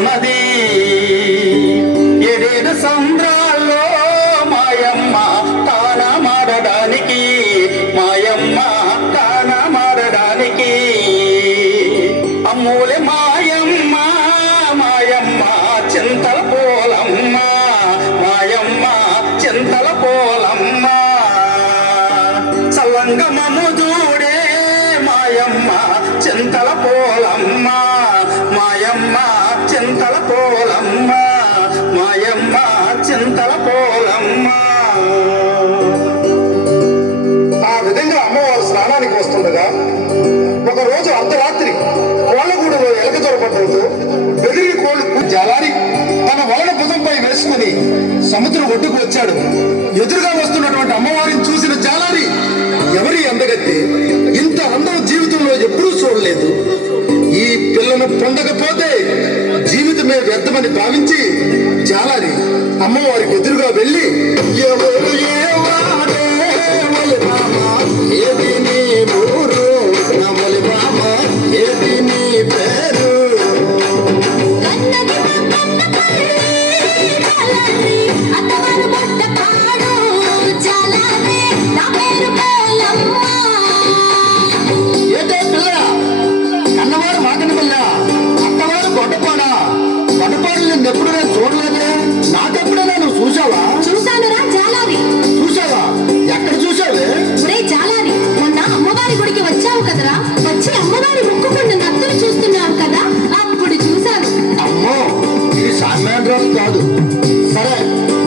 ఉన్నది ఏడేడు సంద్రాల్లో మాయమ్మ తాన మారడానికి మాయమ్మ తాన మారడానికి అమ్మూలే మాయమ్మ మాయమ్మ చింతల పోలమ్మ మాయమ్మ చింతల పోలమ్మ సల్లంగమము చూడే మాయమ్మ చింతల పోలమ్మ మాయమ్మ చింతల పోలమ్మ మాయమ్మ చింతల పోలమ్మ. ఆ విధంగా అమ్మవారు స్నానానికి వస్తుండగా ఒకరోజు అర్ధరాత్రి కోళ్ళగూడలో ఎలక దొరపడంతో బెదిరి కోళ్ళు జాలారి తన వలన భుజంపై వేసుకుని సముద్రం ఒడ్డుకు వచ్చాడు. ఎదురుగా వస్తున్నటువంటి అమ్మవారిని చూసిన జాలారి ఎవరి అందగత్తే ఇంత అందం జీవితంలో ఎప్పుడూ చూడలేదు, ఈ పిల్లను పొందకపోతే జీవితమే వ్యర్థమని భావించి జాలారి అమ్మవారికి ఎదురుగా వెళ్ళి ఎవరు ఏవాడే ఏది నీ ఊరు నమలి బామ ఏది నీ పేరు కన్నవారు మాటను పిల్ల అత్తవారు గొడ్డపాడా గొడ్డపాడు నేను ఎప్పుడు నేను చూడలేదే, నాకెప్పుడైనా నువ్వు చూసావా? చూసానురా జాలారి. చూసావా? ఎక్కడ చూసావే? జాలారి మొన్న అమ్మవారి గుడికి వచ్చావు కదరా, వచ్చి అమ్మవారి ముక్కుకున్న నత్తులు చూస్తున్నావు కదా, అప్పుడు చూశాను. అమ్మో ఇది సామాన్యం కాదు. సరే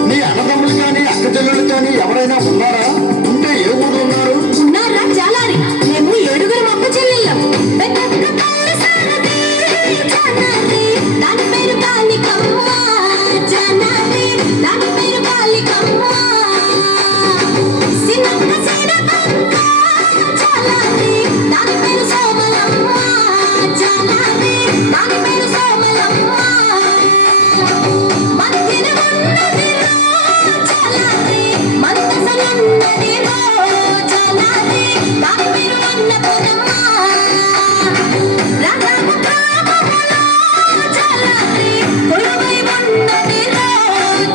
నీ అన్నదమ్ములు కానీ అక్క చెల్లెలు కానీ ఎవరైనా ఉన్నారా? ఉంటే ఏ ఊరు ఉన్నారు? ఉన్నారా జాలారి, మేము 7 అక్క చెల్లెళ్ళం. దాని పేరు కాళికమ్మ జాలారి, దాని పేరు కాళికమ్మ. సినక్క సినక్క జాలారి, దాని పేరు సోమలమ్మ జాలారి, దాని పేరు సోమలమ్మ. మధ్యన ఉన్నదిరో జాలారి, మందసలున్నదిరో జాలారి, దాని పేరు అన్నపూర్ణమ్మ. రాఘవ గ్రామములో జాలారి, కొలువై ఉన్నదిరో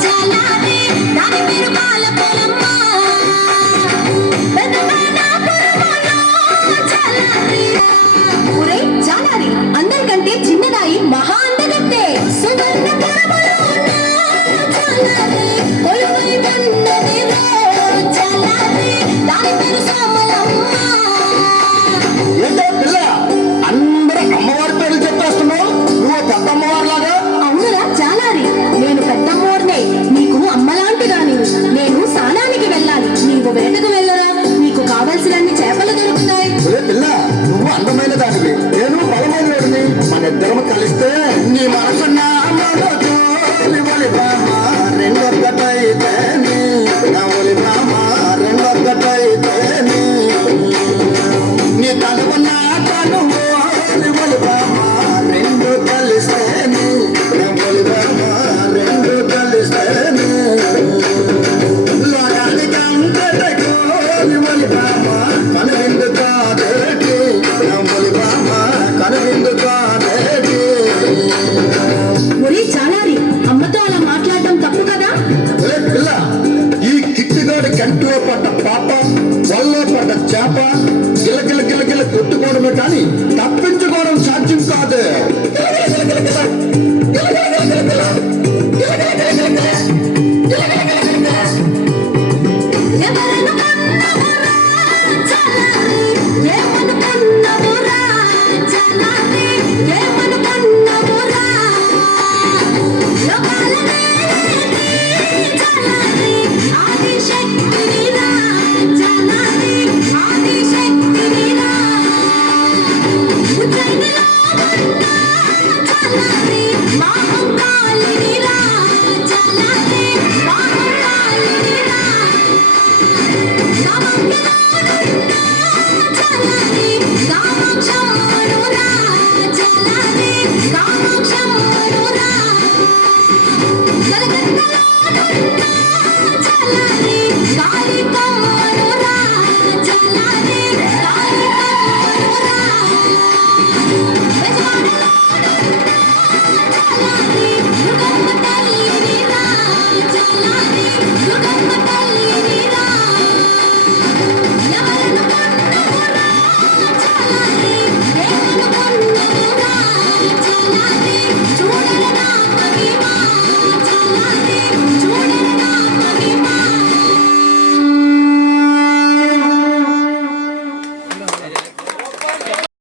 జాలారి, దాని పేరు బాలపూలమ్మ. జాలారి అందరికంటే చిన్నదాయి మహా అందగత్తే. సువర్ణపురములో ఉన్న జాలారి, కొలువై ఉన్నదిరో జాలారి, దాని పేరు సోమలమ్మ. ఏంటో పిల్ల అందరూ అమ్మవారి పేర్లు చెప్పేస్తున్నావు, నువ్వు పెద్ద అమ్మవారిలాగా. అవునురా జాలారి, నేను పెద్దమ్మోర్నే, నీకు అమ్మలాంటిదాని. నేను స్నానానికి వెళ్ళాలి, నీవు వేటకు వెళ్ళరా, నీకు కావలసినన్ని చేపలు దొరుకుతాయి. ఒరే పిల్ల నువ్వు అందమైన దానివి, నేను బలమైన వాడిని, మన ఇద్దరం కలిస్తే నీ మనసున్న రెండొక్కటైతేనే నా ఒలి బామ రెండొక్కటైతేనే నీ తనువు నా తనువు ఒలి బామ రెండు కలిస్తేనే నా ఒలి బామ రెండు కలిస్తేనే లోకానికి అంతటకు ఒలి బామ కనువిందు కాదేటి నా ఒలి బామ కనువిందు కాదేటి. ఒరే జాలారి, అమ్మతో అలా మాట్లాడడం తప్పు కదా. ఒరే పిల్ల ఈ కిట్టుగాడి కంటిలో పడ్డ పాప వల్లో పడ్డ చేప గిలగిల గిలగిల కొట్టుకోవడమే కానీ తప్పించుకోవడం సాధ్యం కాదు. ఎవరను కన్నవురా జాలారి, ఏమనుకున్నవురా జాలారి, ఏమనుకున్నవురా. లోకాల నేలేటి జాలారి, ఆదిశక్తినిరా జాలారి, ఆదిశక్తినిరా. ఉజ్జయినిలో ఉన్న జాలారి, మహంకాళినిరా జాలారి, మహంకాళినిరా. జాలారి అల్లారి